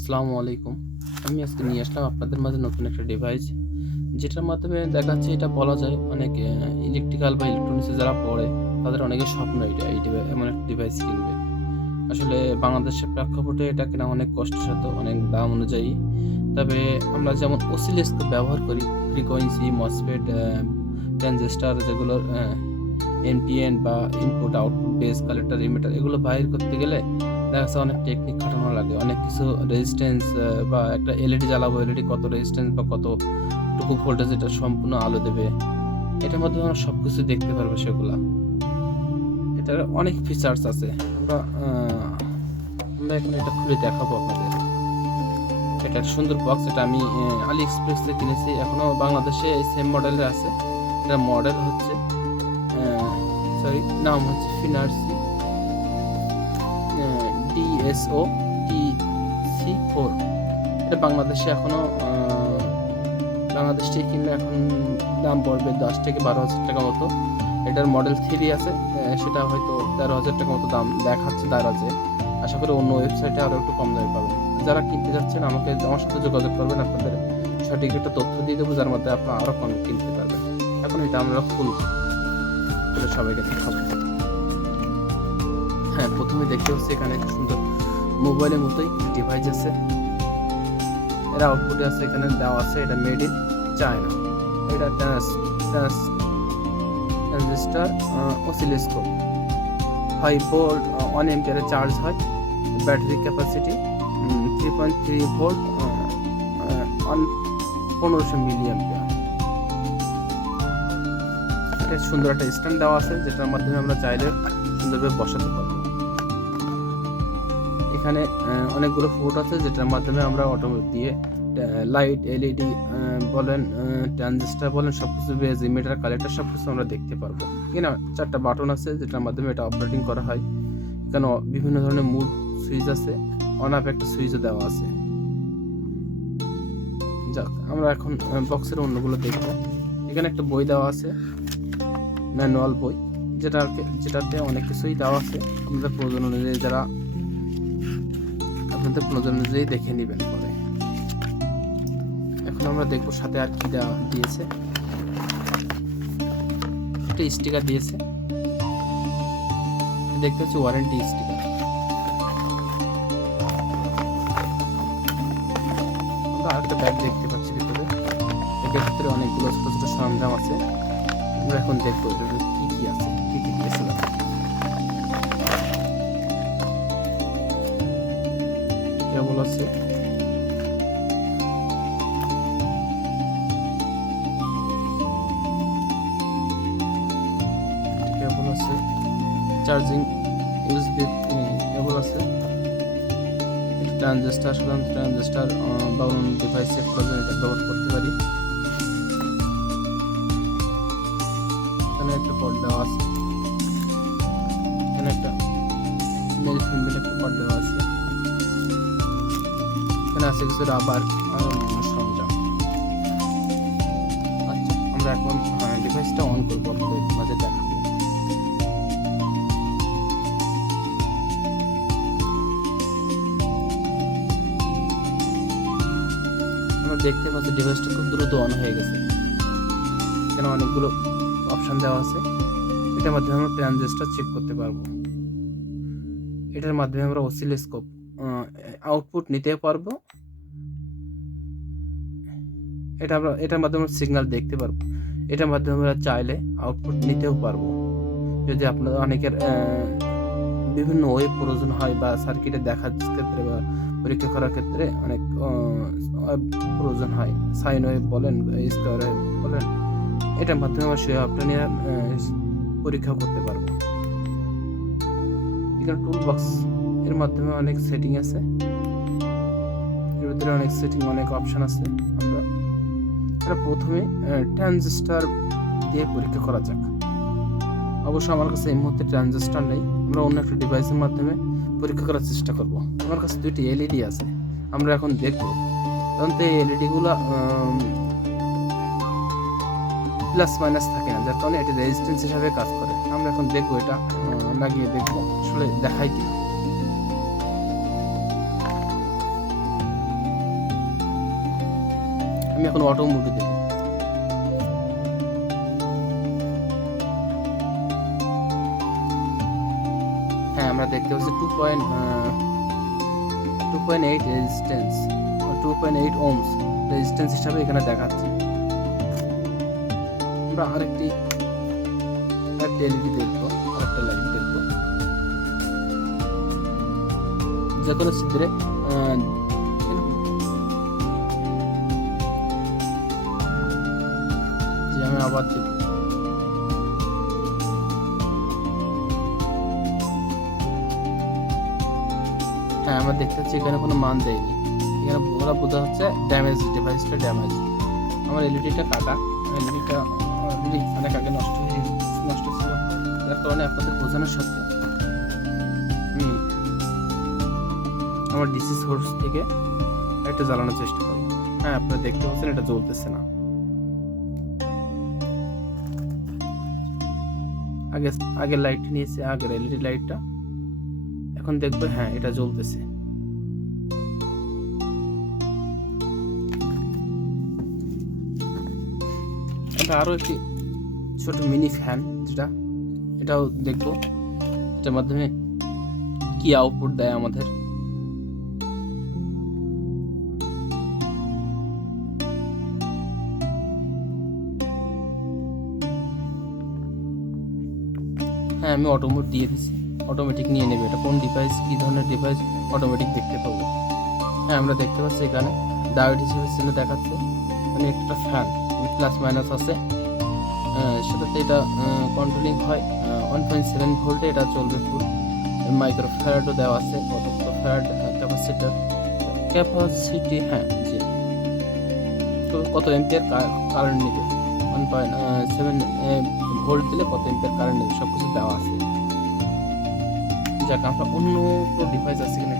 আসসালামু আলাইকুম। আমি আজকে নিয়ে আসলাম আপনাদের মাঝে নতুন একটা ডিভাইস যেটার মাধ্যমে দেখাচ্ছে এটা বলা যায় অনেক ইলেকট্রিক্যাল বা ইলেকট্রনিক্সে যারা পড়ে, তাদের অনেকের স্বপ্ন এটা, এই এমন একটা ডিভাইস কিনবে। আসলে বাংলাদেশের প্রেক্ষাপটে এটা কেনা অনেক কষ্টসাধ্য, অনেক দাম অনুযায়ী। তবে আমরা যেমন ওসিলেস্কোপ ব্যবহার করি ফ্রিকোয়েন্সি মসফেট ট্রানজিস্টার যেগুলো এনপিএন বা input output base collector emitter এগুলো বাইর করতে গেলে দেখা যাচ্ছে অনেক টেকনিক খাটানো লাগে, অনেক কিছু রেজিস্ট্যান্স বা একটা এলইডি জ্বালাবো এলইডি কত রেজিস্ট্যান্স বা কতটুকু ভোল্টেজ এটা সম্পূর্ণ আলো দেবে, এটার মাধ্যমে আমরা সব কিছু দেখতে পারব সেগুলা। এটার অনেক ফিচার্স আছে, আমরা আমরা এখন এটা খুলে দেখাবো আপনাদের। এটা সুন্দর বক্স এটা আমি আলি এক্সপ্রেস কিনেছি এখনও বাংলাদেশে সেম মডেলের আছে। এটা মডেল হচ্ছে সরি নাম হচ্ছে FNIRSI DSO T C four এটা বাংলাদেশে এখনও আহ, বাংলাদেশ থেকে কিনলে এখন দাম পড়বে দশ থেকে বারো হাজার টাকা মতো। এটার মডেল থ্রি আছে সেটা হয়তো তেরো হাজার টাকা মতো দাম দেখাচ্ছে দাঁড়াচ্ছে। আশা করি অন্য ওয়েবসাইটে আরও একটু কম দামে পাবেন। যারা কিনতে যাচ্ছেন আমাকে আমার সাথে যোগাযোগ করবেন আপনাদের সঠিক একটা তথ্য দিয়ে দেবো যার মধ্যে আপনারা আরও কম কিনতে পারবেন। এখন এটা আমরা ফুল সবাইকে দেখাবো। হ্যাঁ প্রথমে দেখতে হচ্ছে এখানে সুন্দর মোবাইলের মতোই ডিভাইস আছে। এর আউটপুটে আছে, এখানে দেওয়া আছে, এটা মেড ইন চায়না এটা transistor oscilloscope five volt one এমপিয়ারের charge হয়। Battery capacity three point three volt পনেরোশো মিলি অ্যাম্পিয়ার এটা সুন্দর একটা স্ট্যান্ড দেওয়া আছে, যেটার মাধ্যমে আমরা চাইলে সুন্দরভাবে বসাতে পারব। এখানে অনেকগুলো ফুট আছে যেটার মাধ্যমে আমরা অটো দিয়ে লাইট এলইডি বলেন ট্রানজিস্টার বলেন সব কিছু বেজ ইমিটার কালেক্টার সব কিছু আমরা দেখতে পারব। কিনা চারটা বাটন আছে যেটার মাধ্যমে এটা অপারেটিং করা হয়। এখানে বিভিন্ন ধরনের মুড সুইচ আছে অন অফ একটা সুইচও দেওয়া আছে। যাক, আমরা এখন বক্সের অন্যগুলো দেখব। এখানে একটা বই দেওয়া আছে ম্যানুয়াল বই যেটা যেটাতে অনেক কিছুই দেওয়া আছে। আপনাদের প্রয়োজন অনুযায়ী যারা আপনাদের প্রয়োজন অনুযায়ী দেখে নেবেন পরে। এখন আমরা দেখব সাথে আর কি দেওয়া দিয়েছে। একটা স্টিকার দিয়েছে। দেখতে হচ্ছে ওয়ারেন্টি স্টিকার আরেকটা ব্যাগ দেখতে পাচ্ছি ভিতরে। এটার ভিতরে অনেকগুলো ছোট ছোট সরঞ্জাম আছে। আমরা এখন দেখব এটার কি কি আছে। কেবল আছে? কেবল আছে? চার্জিং ইউএসবি কেবল আছে? ট্রানজিস্টার সাধারণত ট্রানজিস্টার বা অন্য ডিভাইসে প্রয়োজন এটা ব্যবহার করতে পারি। আছে কিছু রাবার আর সরঞ্জাম আচ্ছা আমরা এখন ডিভাইসটা অন করব, আপনাদের মাঝে আমরা দেখতে পাচ্ছি ডিভাইসটা খুব দ্রুত অন হয়ে গেছে। এখানে অনেকগুলো অপশন দেওয়া আছে। এটার মাধ্যমে আমরা ট্রানজিস্টার চেক করতে পারব। এটার মাধ্যমে আমরা অসিলোস্কোপ আউটপুট নিতে পারব। এটা আমরা, এটার মাধ্যমে সিগন্যাল দেখতে পারব। এটার মাধ্যমে আমরা চাইলে আউটপুট নিতেও পারব। যদি আপনাদের অনেকের বিভিন্ন ওয়ে প্রয়োজন হয় বা সার্কিটে দেখার ক্ষেত্রে বা পরীক্ষা করার ক্ষেত্রে অনেক প্রয়োজন হয়। সাইন ওয়েভ বলেন স্কোয়ার ওয়েভ বলেন, এটার মাধ্যমে আমরা সেই অ্যাপটা নিয়ে পরীক্ষা করতে পারব। এখানে টুল বক্স এর মাধ্যমে অনেক সেটিং আছে। এর ভিতরে অনেক সেটিং অনেক অপশন আছে। এটা প্রথমে ট্রানজিস্টার দিয়ে পরীক্ষা করা যাক। অবশ্য আমার কাছে এই মুহূর্তে ট্রানজিস্টার নেই। আমরা অন্য একটা ডিভাইসের মাধ্যমে পরীক্ষা করার চেষ্টা করব। আমার কাছে দুইটি এলইডি আছে। আমরা এখন দেখব। কারণ তো এই এলইডিগুলো প্লাস মাইনাস থাকে না। যার কারণে এটি রেজিস্ট্যান্স হিসাবে কাজ করে। আমরা এখন দেখব এটা লাগিয়ে দেখব। আসলে দেখাই কি আমি এখন অটো মুভি দেবো হ্যাঁ আমরা দেখতে পাচ্ছি two point two point eight resistance two point eight ohms resistance হিসাবে এখানে দেখাচ্ছে। আমরা আরেকটি আরেকটি এলইডি দেখব, আরেকটা লাইট দেখব। যে কোনো চিত্রে আবার দেখব হ্যাঁ আমরা দেখতে পাচ্ছি এখানে কোনো মান দেয়নি। এখানে ওরা বোঝা হচ্ছে ড্যামেজ ডিভাইসটা ড্যামেজ আমার এলইডিটা কাটা। এলইডিটা অনেক আগে নষ্ট হয়ে নষ্ট ছিল? যার কারণে আপনাদের বোঝানোর সাথে আমি আমার ডিসি সোর্স থেকে একটা জ্বালানোর চেষ্টা করব হ্যাঁ আপনারা দেখতে পাচ্ছেন এটা জ্বলতেছে না। আগে আগের লাইট নিয়েছে আগের এলইডি লাইটটা এখন দেখবে হ্যাঁ এটা জ্বলতেছে। এটা আরও একটি ছোট মিনি ফ্যান যেটা, এটাও দেখব। এটার মাধ্যমে কি আউটপুট দেয় আমাদের? হ্যাঁ আমি অটোমোট দিয়ে দিছি। অটোমেটিক নিয়ে নেবে এটা। কোন ডিভাইস কী ধরনের ডিভাইস অটোমেটিক দেখতে পাবো। হ্যাঁ আমরা দেখতে পাচ্ছি এখানে। ডায়োড হিসেবে চিহ্ন দেখাচ্ছে। মানে একটা ফ্যান প্লাস মাইনাস আছে। সেটাতে এটা কন্ট্রোলিং হয়। ওয়ান পয়েন্ট সেভেন ভোল্টে এটা চলবে ফুল মাইক্রো ফ্যারাডও দেওয়া আছে। কত ফ্যারাড ক্যাপাসিটার ক্যাপাসিটি হ্যাঁ জি। তো কত এম্পিয়ার কারেন্ট নেবে? ওয়ান পয়েন্ট সেভেন ভোল্ট দিলে কত এম্পিয়ার কারেন্ট নেবে সব কিছু দেওয়া আছে? যাক, আমরা অন্য কোনো ডিভাইস আছে কিনা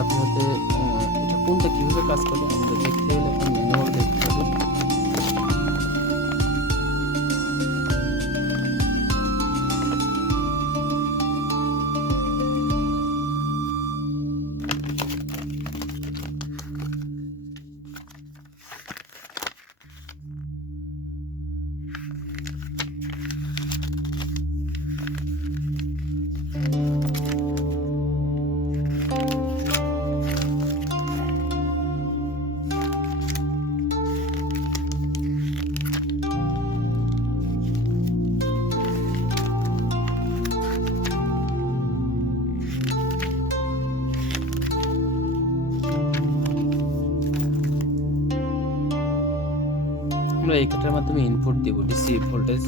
সাথে সাথে এটা কোনটা কীভাবে কাজ করে আমাদের দেখতে আমরা এইটার মাধ্যমে ইনপুট দিব ডিসি ভোল্টেজ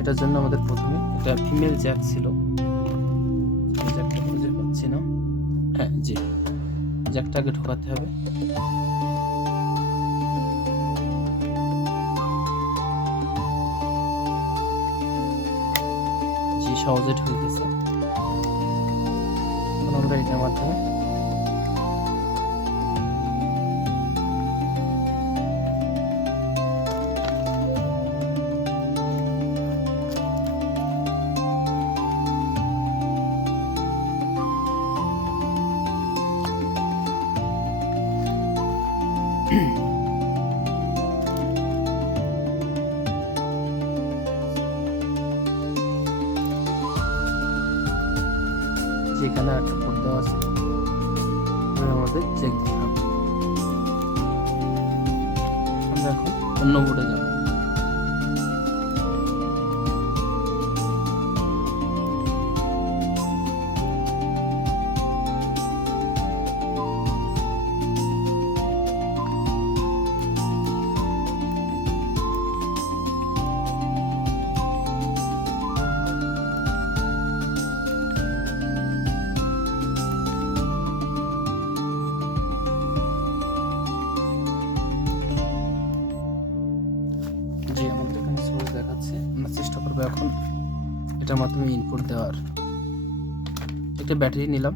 এটার জন্য আমাদের প্রথমে, এটা ফিমেল জ্যাক ছিল। জ্যাকটা খুঁজে পাচ্ছি না। হ্যাঁ জি। জ্যাকটা আগে ঢোকাতে হবে। জি, সহজে গেছে। আমরা এটার মাধ্যমে যেখানে একটা করে দেওয়া আছে আমাদের চেক দিতে হবে। আমরা অন্য বোর্ডে যাব। এখন এটার মাধ্যমে ইনপুট দেওয়ার একটা ব্যাটারি নিলাম।